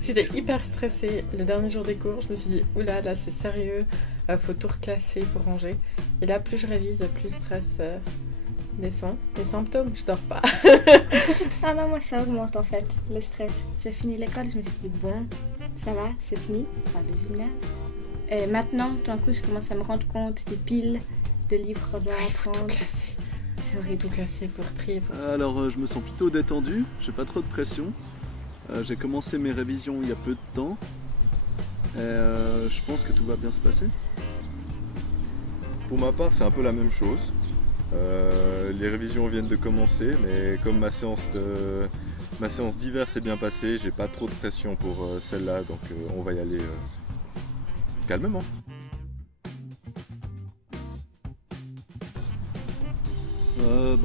J'étais hyper stressée le dernier jour des cours. Je me suis dit, oula, là c'est sérieux, faut tout reclasser pour ranger. Et là, plus je révise, plus le stress descend. Les symptômes, je dors pas. Ah non, moi ça augmente en fait, le stress. J'ai fini l'école, je me suis dit, bon, ça va, c'est fini, enfin le gymnase. Et maintenant, tout d'un coup, je commence à me rendre compte des piles de livres qu'on doit Il faut tout apprendre. classer. C'est horrible. Tout classer, faut retrier. Alors je me sens plutôt détendu, j'ai pas trop de pression. J'ai commencé mes révisions il y a peu de temps. Et je pense que tout va bien se passer. Pour ma part, c'est un peu la même chose. Les révisions viennent de commencer, mais comme ma séance d'hiver s'est bien passée, j'ai pas trop de pression pour celle-là, donc on va y aller calmement.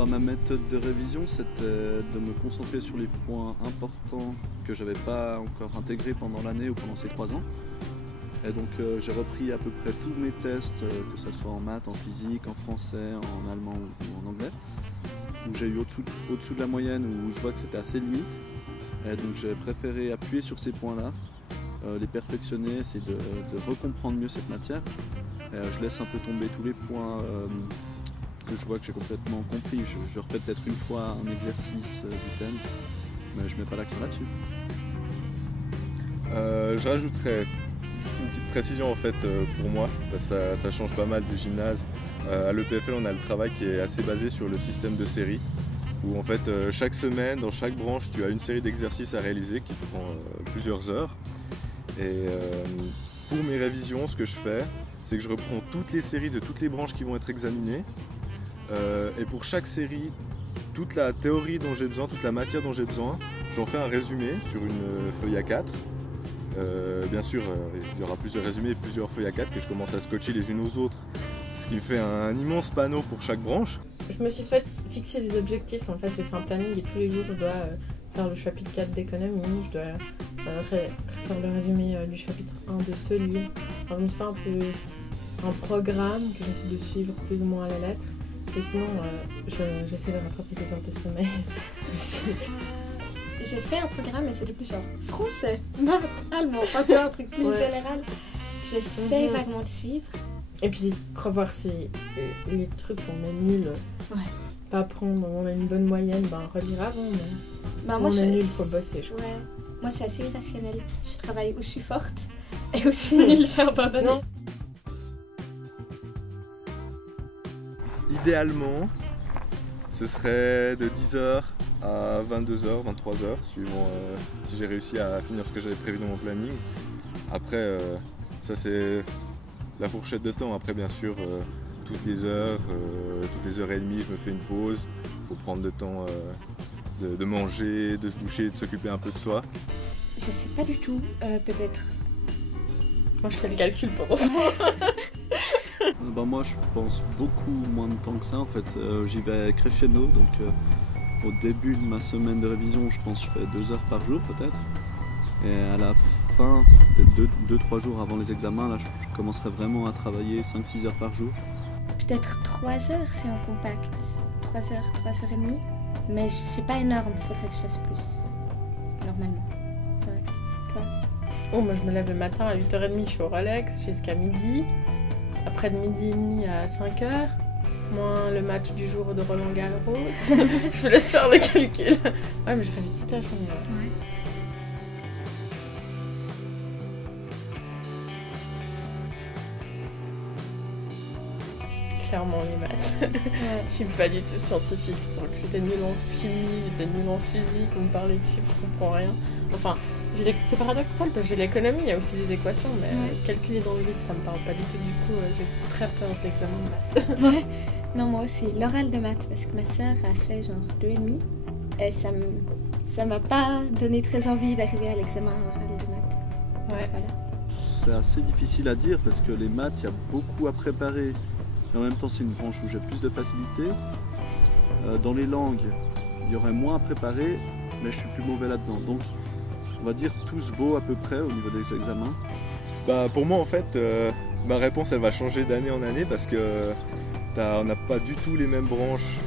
Ma méthode de révision, c'était de me concentrer sur les points importants que j'avais pas encore intégrés pendant l'année ou pendant ces 3 ans. Et donc j'ai repris à peu près tous mes tests, que ce soit en maths, en physique, en français, en allemand ou en anglais, où j'ai eu au-dessous de la moyenne, où je vois que c'était assez limite. Et donc j'ai préféré appuyer sur ces points-là, les perfectionner, essayer de recomprendre mieux cette matière. Et, je laisse un peu tomber tous les points que je vois que j'ai complètement compris. Je refais peut-être une fois un exercice du thème, mais je mets pas l'accent là-dessus. Je rajouterais juste une petite précision en fait pour moi, parce que ça change pas mal du gymnase. À l'EPFL, on a le travail qui est assez basé sur le système de série, où en fait chaque semaine, dans chaque branche, tu as une série d'exercices à réaliser qui te prend plusieurs heures. Et pour mes révisions, ce que je fais, c'est que je reprends toutes les séries de toutes les branches qui vont être examinées. Et pour chaque série, toute la théorie dont j'ai besoin, toute la matière dont j'ai besoin, j'en fais un résumé sur une feuille A4. Bien sûr, il y aura plusieurs résumés et plusieurs feuilles A4 que je commence à scotcher les unes aux autres, ce qui me fait un immense panneau pour chaque branche. Je me suis fait fixer des objectifs. En fait, j'ai fait un planning et tous les jours, je dois faire le chapitre 4 d'économie, je dois faire le résumé du chapitre 1 de ce livre. Alors, je me suis fait un peu un programme que j'essaie de suivre plus ou moins à la lettre. Et sinon, j'essaie de rattraper les heures de sommeil aussi. J'ai fait un programme, mais c'était plus genre français, maths, allemand, pas tu vois, un truc plus général. J'essaie vaguement de suivre. Et puis, revoir si les trucs où on est nul, pas prendre, on a une bonne moyenne, relire avant, mais moi, on est nul, faut bosser. Ouais. Moi, c'est assez irrationnel. Je travaille où je suis forte et où je suis nulle, j'ai abandonné. Idéalement, ce serait de 10h à 22h, 23h, suivant si j'ai réussi à finir ce que j'avais prévu dans mon planning. Après, ça c'est la fourchette de temps. Après, bien sûr, toutes les heures et demie, je me fais une pause. Il faut prendre le temps de manger, de se doucher, de s'occuper un peu de soi. Je sais pas du tout, peut-être. Moi, je fais le calcul pendant ça. Moi je pense beaucoup moins de temps que ça en fait, j'y vais crescendo, donc au début de ma semaine de révision je pense que je fais 2 heures par jour peut-être, et à la fin, peut-être 2-3 jours avant les examens, là je commencerai vraiment à travailler 5-6 heures par jour. Peut-être 3 heures si on compacte, 3 heures, 3 heures et demie, mais c'est pas énorme, il faudrait que je fasse plus, normalement. Ouais. Toi? Oh, moi je me lève le matin à 8h30, je suis au Rolex jusqu'à midi. Après de midi et demi à 5h, moins le match du jour de Roland Garros. Je me laisse faire le calcul. Ouais, mais je révise toute la journée. Ouais. Clairement les maths. Je suis pas du tout scientifique. Donc j'étais nulle en chimie, j'étais nulle en physique, on me parlait de chiffres, je comprends rien. Enfin, c'est paradoxal parce que j'ai l'économie, il y a aussi des équations, mais calculer dans le vide, ça me parle pas du tout. Du coup, j'ai très peur de l'examen de maths. Ouais. Non, moi aussi. L'oral de maths, parce que ma sœur a fait genre 2,5 et ça m'a pas donné très envie d'arriver à l'examen oral de maths. Ouais. Voilà. C'est assez difficile à dire parce que les maths, il y a beaucoup à préparer. Et en même temps, c'est une branche où j'ai plus de facilité. Dans les langues, il y aurait moins à préparer, mais je suis plus mauvais là-dedans. Donc, on va dire tout se vaut à peu près au niveau des examens. Pour moi, en fait, ma réponse, elle va changer d'année en année parce que on n'a pas du tout les mêmes branches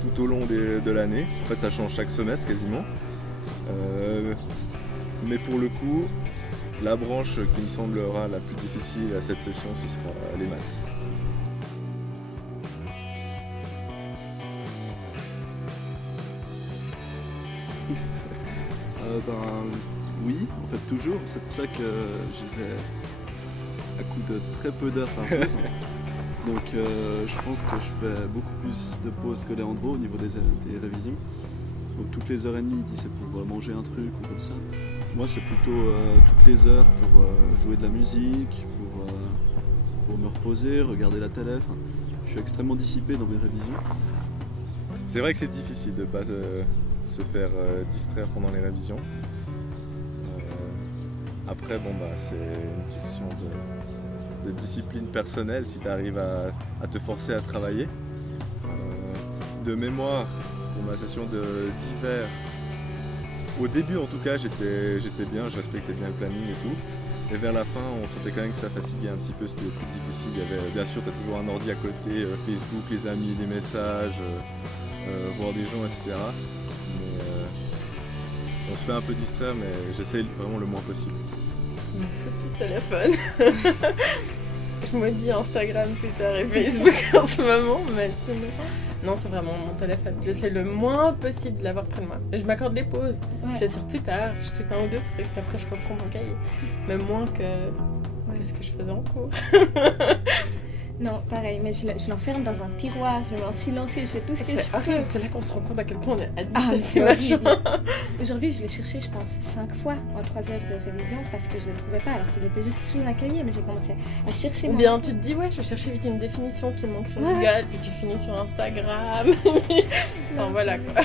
tout au long de l'année. En fait, ça change chaque semestre quasiment. Mais pour le coup, la branche qui me semblera la plus difficile à cette session, ce sera les maths. Oui, en fait toujours. C'est pour ça que j'y vais à coup de très peu d'heures par jour. Donc je pense que je fais beaucoup plus de pauses que Léandro au niveau des révisions. Donc toutes les heures et demie, c'est pour manger un truc ou comme ça. Moi c'est plutôt toutes les heures pour jouer de la musique, pour me reposer, regarder la télé. Enfin, je suis extrêmement dissipé dans mes révisions. C'est vrai que c'est difficile de ne pas se faire distraire pendant les révisions. Après, c'est une question de discipline personnelle si tu arrives à te forcer à travailler. De mémoire, pour ma session d'hiver, au début en tout cas, j'étais bien, je respectais bien le planning et tout. Et vers la fin, on sentait quand même que ça fatiguait un petit peu, c'était plus difficile. Il y avait, bien sûr, tu as toujours un ordi à côté, Facebook, les amis, les messages, voir des gens, etc. Mais on se fait un peu distraire, mais j'essaie vraiment le moins possible. Il me faut tout le téléphone. Je me dis Instagram, Twitter et Facebook en ce moment, mais sinon... Non, c'est vraiment mon téléphone. J'essaie le moins possible de l'avoir près de moi. Je m'accorde des pauses. Ouais. Je vais sur Twitter, je tweete un ou deux trucs, puis après je reprends mon cahier. Mais moins que ce que je faisais en cours. Non, pareil, mais je l'enferme dans un tiroir, je le mets en silencieux, je fais tout ce que je peux. C'est là qu'on se rend compte à quel point on est addict à ces machins. Aujourd'hui, je l'ai cherché, je pense, 5 fois en 3 heures de révision parce que je ne le trouvais pas, alors qu'il était juste sous un cahier, mais j'ai commencé à chercher. Ou bien tu te dis, je vais chercher vite une définition qui manque sur Google, puis tu finis sur Instagram. Enfin, voilà quoi.